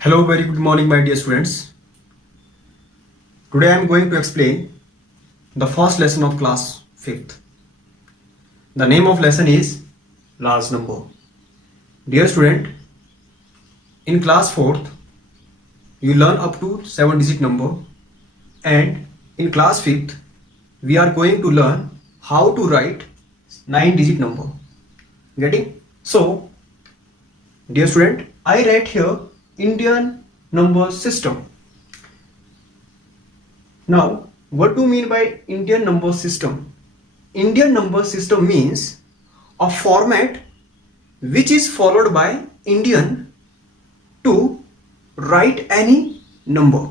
Hello, very good morning, my dear students. Today I am going to explain the first lesson of class 5th. The name of lesson is large number. Dear student, in class 4th, you learn up to 7-digit number, and in class 5th, we are going to learn how to write 9-digit number. Getting? So, dear student, I write here Indian number system. Now, what do you mean by Indian number system? Indian number system means a format which is followed by Indian to write any number.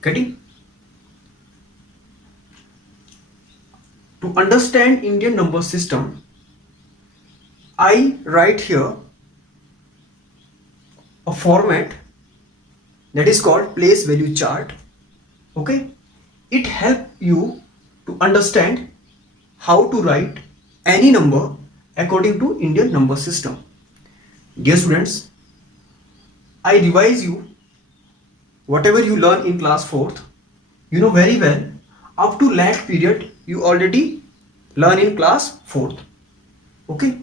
Getting? To understand Indian number system, I write here a format that is called place value chart. Okay, it helps you to understand how to write any number according to Indian number system. Dear students, I revise you whatever you learn in class 4th. You know very well, up to lakh period you already learn in class 4th. Okay,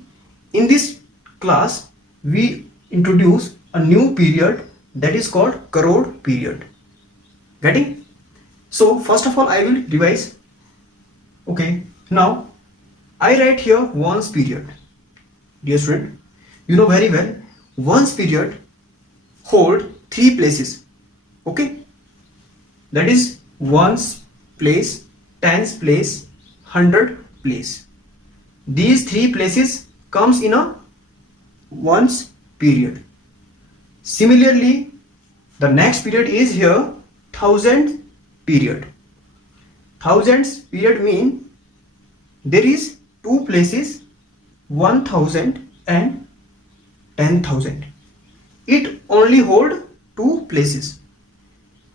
in this class we introduce a new period that is called crore period. Getting? So first of all I will revise. Okay, now I write here ones period. Dear student, you know very well ones period hold 3 places. Okay, that is ones place, tens place, hundred place. These 3 places comes in a ones period. Similarly, the next period is here thousand period. Thousands period mean there is 2 places, 1000 and 10,000. It only hold 2 places.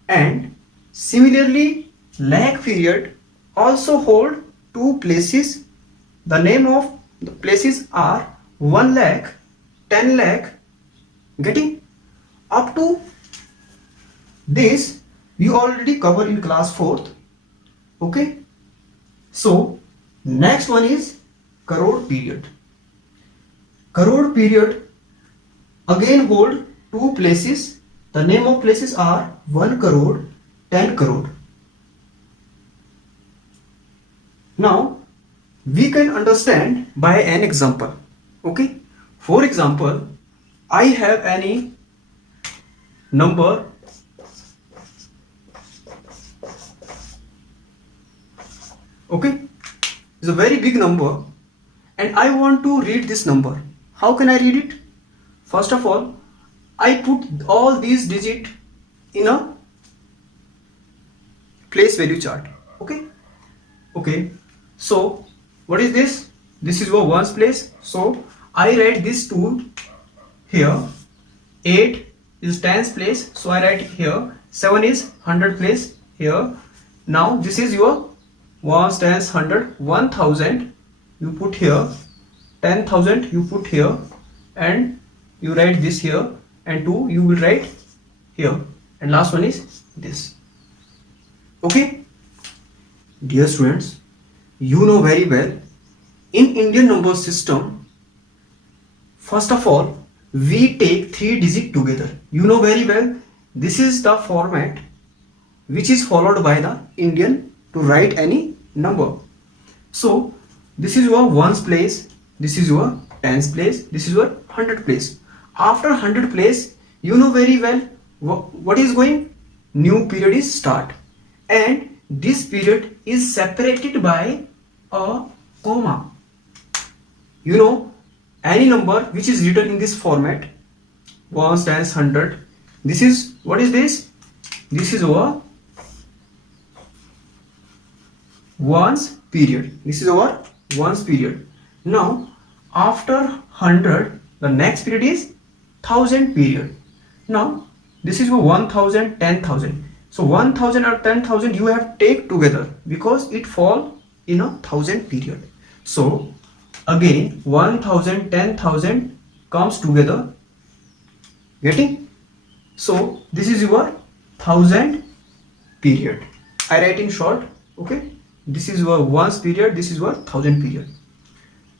And similarly, lakh period also hold 2 places. The name of the places are 1 lakh, 10 lakh. Getting? Up to this we already cover in class 4th. Okay, so next one is crore period. Crore period again hold 2 places. The name of places are 1 crore, 10 crore. Now we can understand by an example. Okay, for example, I have any number okay, it's a very big number and I want to read this number. How can I read it? First of all, I put all these digits in a place value chart. Okay, so what is this? This is your ones place, so I write this 2 here. 8 is tens place, so I write here. 7 is hundred place here. Now this is your ones, tens, hundred. 1000 you put here, 10,000 you put here, and you write this here, and 2 you will write here, and last one is this. Okay, dear students, you know very well in Indian number system, first of all we take 3 digits together. You know very well this is the format which is followed by the Indian to write any number. So this is your ones place, this is your tens place, this is your hundred place. After 100 place, you know very well what is going? New period is start, and this period is separated by a comma. You know any number which is written in this format, ones, tens, hundred. This is, what is this? This is our ones period. This is our ones period. Now after 100, the next period is 1000 period. Now this is your 1000, 10,000. So 1000 or 10,000 you have take together because it fall in a 1000 period. So again 1000, 10,000 comes together. Getting? So this is your 1000 period. I write in short. Okay, this is your ones period, this is your 1000 period.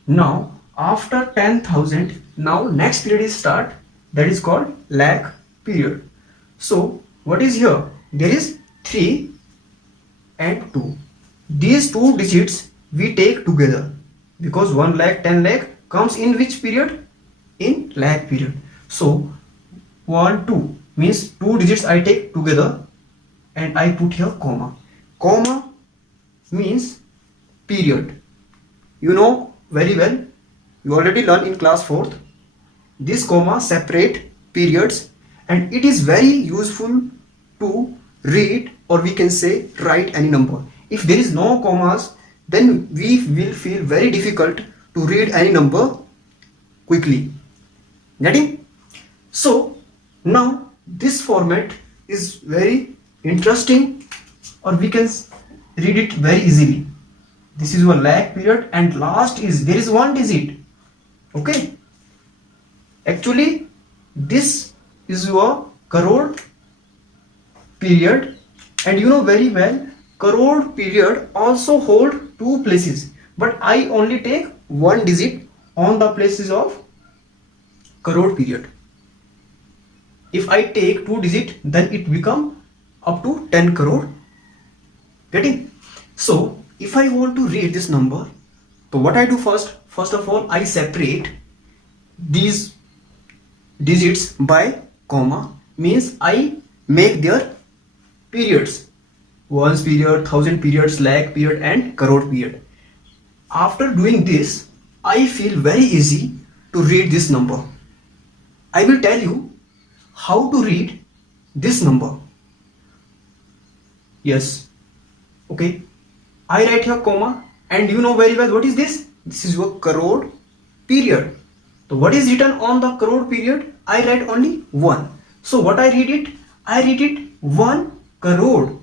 Now after 10,000, now next period is start, that is called lakh period. So what is here? There is 3 and 2. These two digits we take together, because 1 lakh, 10 lakh comes in which period? In lakh period. So 1 2 means two digits I take together and I put here comma. Comma means period. You know very well, you already learned in class 4th. This comma separate periods, and it is very useful to read, or we can say write any number. If there is no commas, then we will feel very difficult to read any number quickly. Getting? So now this format is very interesting, or we can read it very easily. This is your lakh period, and last is there is one digit. Okay, actually this is your crore period, and you know very well crore period also hold two places, but I only take one digit on the places of crore period. If I take two digit, then it become up to 10 crore. Getting? So if I want to read this number, so what I do first of all, I separate these digits by comma, means I make their periods, ones period, 1000 periods, lakh period and crore period. After doing this, I feel very easy to read this number. I will tell you how to read this number. Yes, okay, I write here comma, and you know very well what is this? This is your crore period. So what is written on the crore period? I write only 1. So what I read it? I read it 1 crore.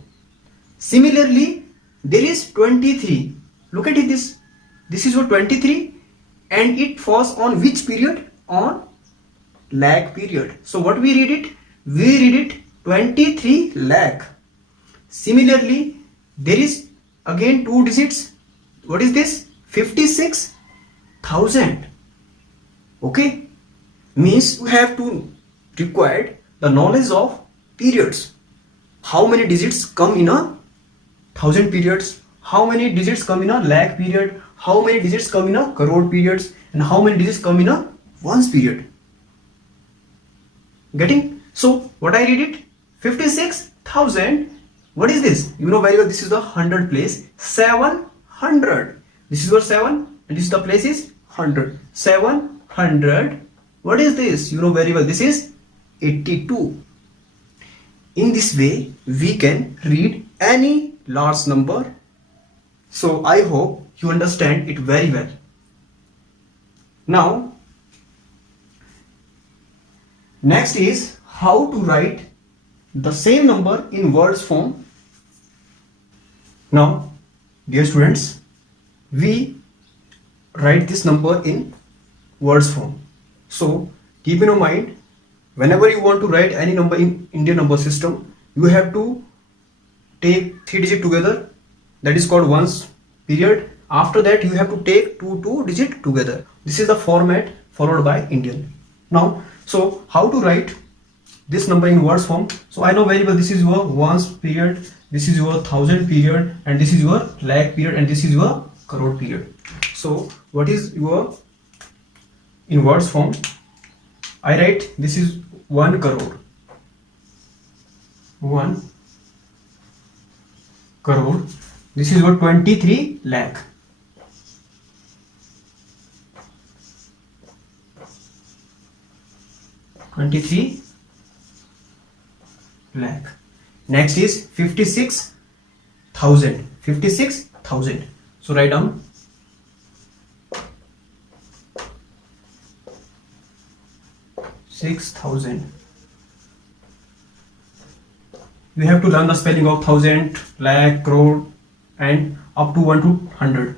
Similarly, there is 23. Look at it, this is your 23, and it falls on which period? On lakh period. So what we read it? We read it 23 lakh. Similarly, there is again two digits. What is this? 56,000. Okay, means you have to require the knowledge of periods. How many digits come in a 1000 periods? How many digits come in a lakh period? How many digits come in a crore periods? And how many digits come in a ones period? Getting? So what I read it? 56,000. What is this? You know very well, this is the 100 place. 700. This is your 7, and this is the place is 100. 700. What is this? You know very well, this is 82. In this way, we can read any large number. So I hope you understand it very well. Now, next is how to write the same number in words form. Now, dear students, we write this number in words form. So keep in your mind, whenever you want to write any number in Indian number system, you have to take 3 digits together, that is called ones period. After that you have to take two digits together. This is the format followed by Indian. Now, so how to write this number in words form? So I know very well, this is your ones period, this is your 1000 period, and this is your lakh period, and this is your crore period. So what is your in words form? I write this is 1 crore. 1 crore. This is your 23 lakh. Next is 56,000. 56,000. So write down 6,000. You have to learn the spelling of thousand, lakh, crore, and up to 1 to 100.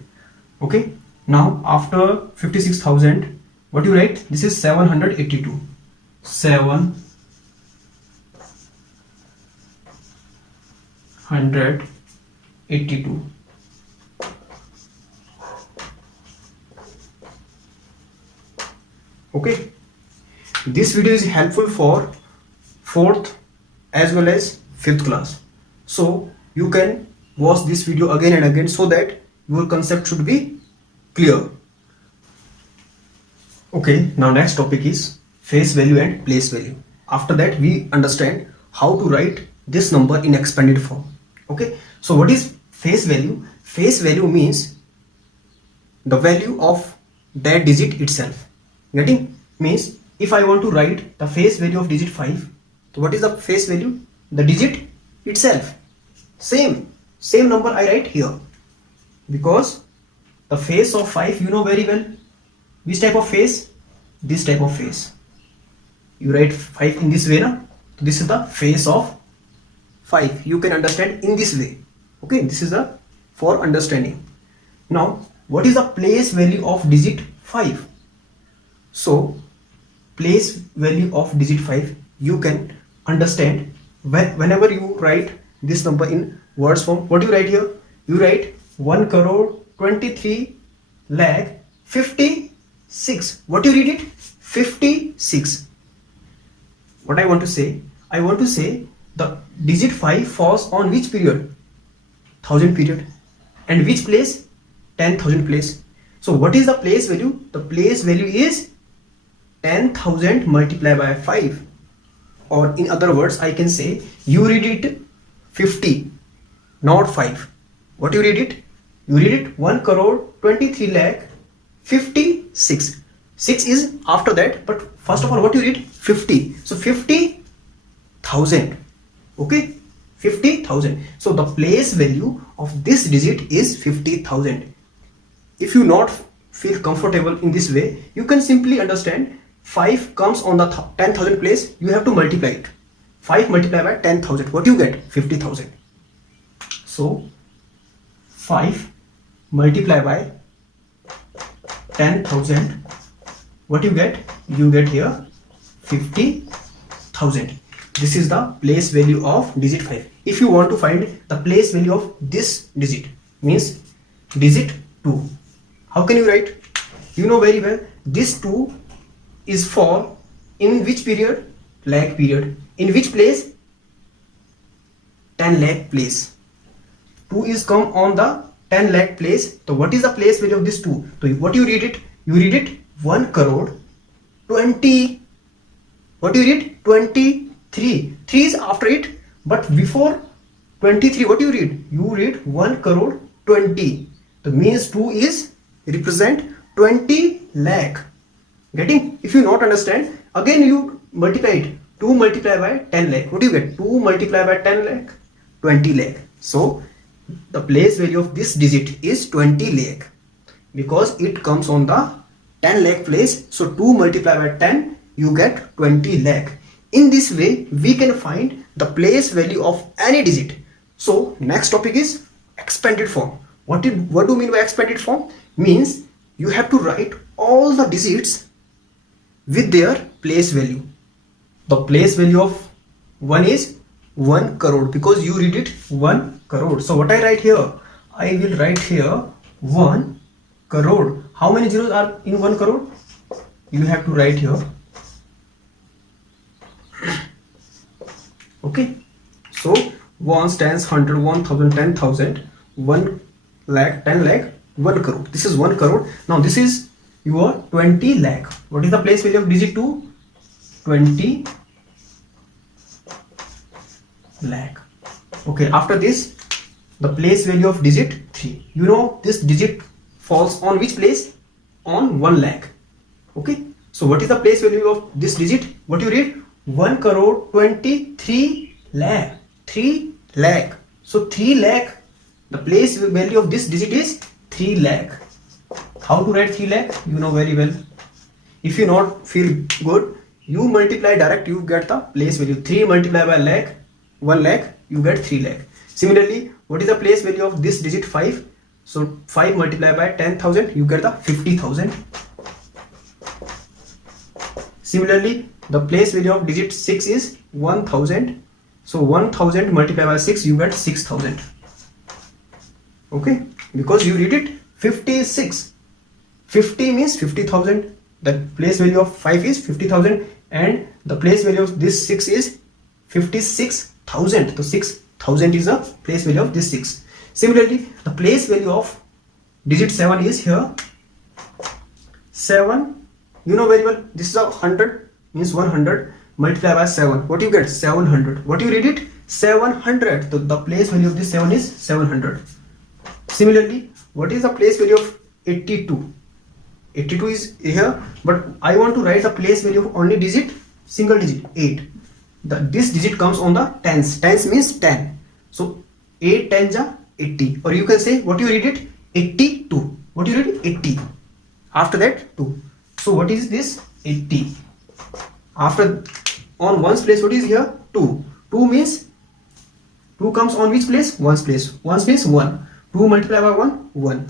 Okay. Now after 56,000, what you write? This is 782. 782. 682. Okay, this video is helpful for 4th as well as 5th class. So you can watch this video again and again so that your concept should be clear. Okay, now next topic is face value and place value. After that we understand how to write this number in expanded form. Okay, so what is face value? Face value means the value of that digit itself. Getting? Means if I want to write the face value of digit 5, so what is the face value? The digit itself. Same number I write here, because the face of 5 you know very well. Which type of face? This type of face. You write 5 in this way, na? So this is the face of 5. You can understand in this way. Okay, this is the for understanding. Now, what is the place value of digit 5? So, place value of digit 5 you can understand whenever you write this number in words form. What do you write here? You write 1 crore 23 lakh 56. What do you read it? 56. What I want to say? I want to say the digit 5 falls on which period? 1000 period. And which place? 10,000 place. So what is the place value? The place value is 10,000 multiplied by 5. Or in other words, I can say you read it 50, not 5. What you read it? You read it 1 crore 23 lakh 56. 6 is after that, but first of all, what you read? 50. So 50,000. Okay, 50,000. So the place value of this digit is 50,000. If you not feel comfortable in this way, you can simply understand 5 comes on the 10,000 place. You have to multiply it. 5 multiplied by 10,000. What you get? 50,000. So 5 multiplied by 10,000. What you get? You get here 50,000. This is the place value of digit 5. If you want to find the place value of this digit, means digit 2, how can you write? You know very well, this 2 is for in which period? Lakh period. In which place? 10 lakh place. 2 is come on the 10 lakh place. So what is the place value of this 2? So what you read it? You read it 1 crore 20. What do you read? 23. 3 is after it, but before 23, what do you read? You read 1 crore 20. The means 2 is represent 20 lakh. Getting? If you not understand, again you multiply it. 2 multiplied by 10 lakh. What do you get? 2 multiplied by 10 lakh? 20 lakh. So the place value of this digit is 20 lakh because it comes on the 10 lakh place. So 2 multiplied by 10, you get 20 lakh. In this way, we can find the place value of any digit. So next topic is expanded form. What do you mean by expanded form? Means you have to write all the digits with their place value. The place value of 1 is 1 crore because you read it 1 crore. So what I write here? I will write here 1 crore. How many zeros are in 1 crore? You have to write here. Okay. So 1 tens, 100, 1000, 10,000, 1 lakh, 10 lakh, 1 crore. This is 1 crore. Now this is your 20 lakh. What is the place value of digit 2? 20 lakh. Okay, after this, the place value of digit 3. You know this digit falls on which place? On 1 lakh. Okay, so what is the place value of this digit? What you read? 1 crore 23 lakh. 3 lakh. So 3 lakh, the place value of this digit is 3 lakh. How to write 3 lakh? You know very well. If you not feel good, you multiply direct, you get the place value. 3 multiplied by lakh, 1 lakh, you get 3 lakh. Similarly, what is the place value of this digit 5? So 5 multiplied by 10,000, you get the 50,000. Similarly, the place value of digit 6 is 1,000. So 1000 multiplied by 6, you get 6000. Okay, because you read it 56. 50 means 50,000. The place value of 5 is 50,000 and the place value of this 6 is 56,000. So 6,000 is the place value of this 6. Similarly, the place value of digit 7 is here. 7, you know very well, this is a 100, means 100 multiplied by 7. What you get? 700. What you read it? 700. So the place value of this 7 is 700. Similarly, what is the place value of 82? 82 is here, but I want to write the place value of only digit, single digit, 8. This digit comes on the tens. Tens means 10. So 8 tens are 80. Or you can say, what you read it? 82. What you read it? 80. After that, 2. So what is this? 80. After, on ones place, what is here? 2. 2 means, 2 comes on which place? Ones place. Ones means 1. 2 multiplied by 1, 1.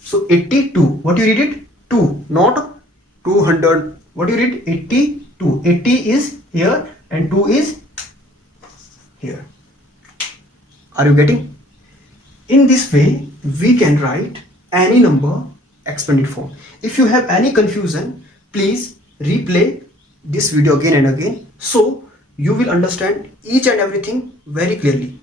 So 82. What you read it? 2, not 200. What you read? 82. 80 is here and 2 is here. Are you getting? In this way, we can write any number expanded form. If you have any confusion, please replay this video again and again, so you will understand each and everything very clearly.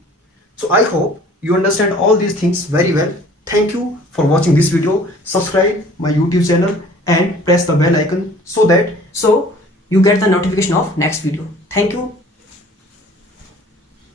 So I hope you understand all these things very well. Thank you for watching this video. Subscribe my YouTube channel and press the bell icon so you get the notification of next video. Thank you.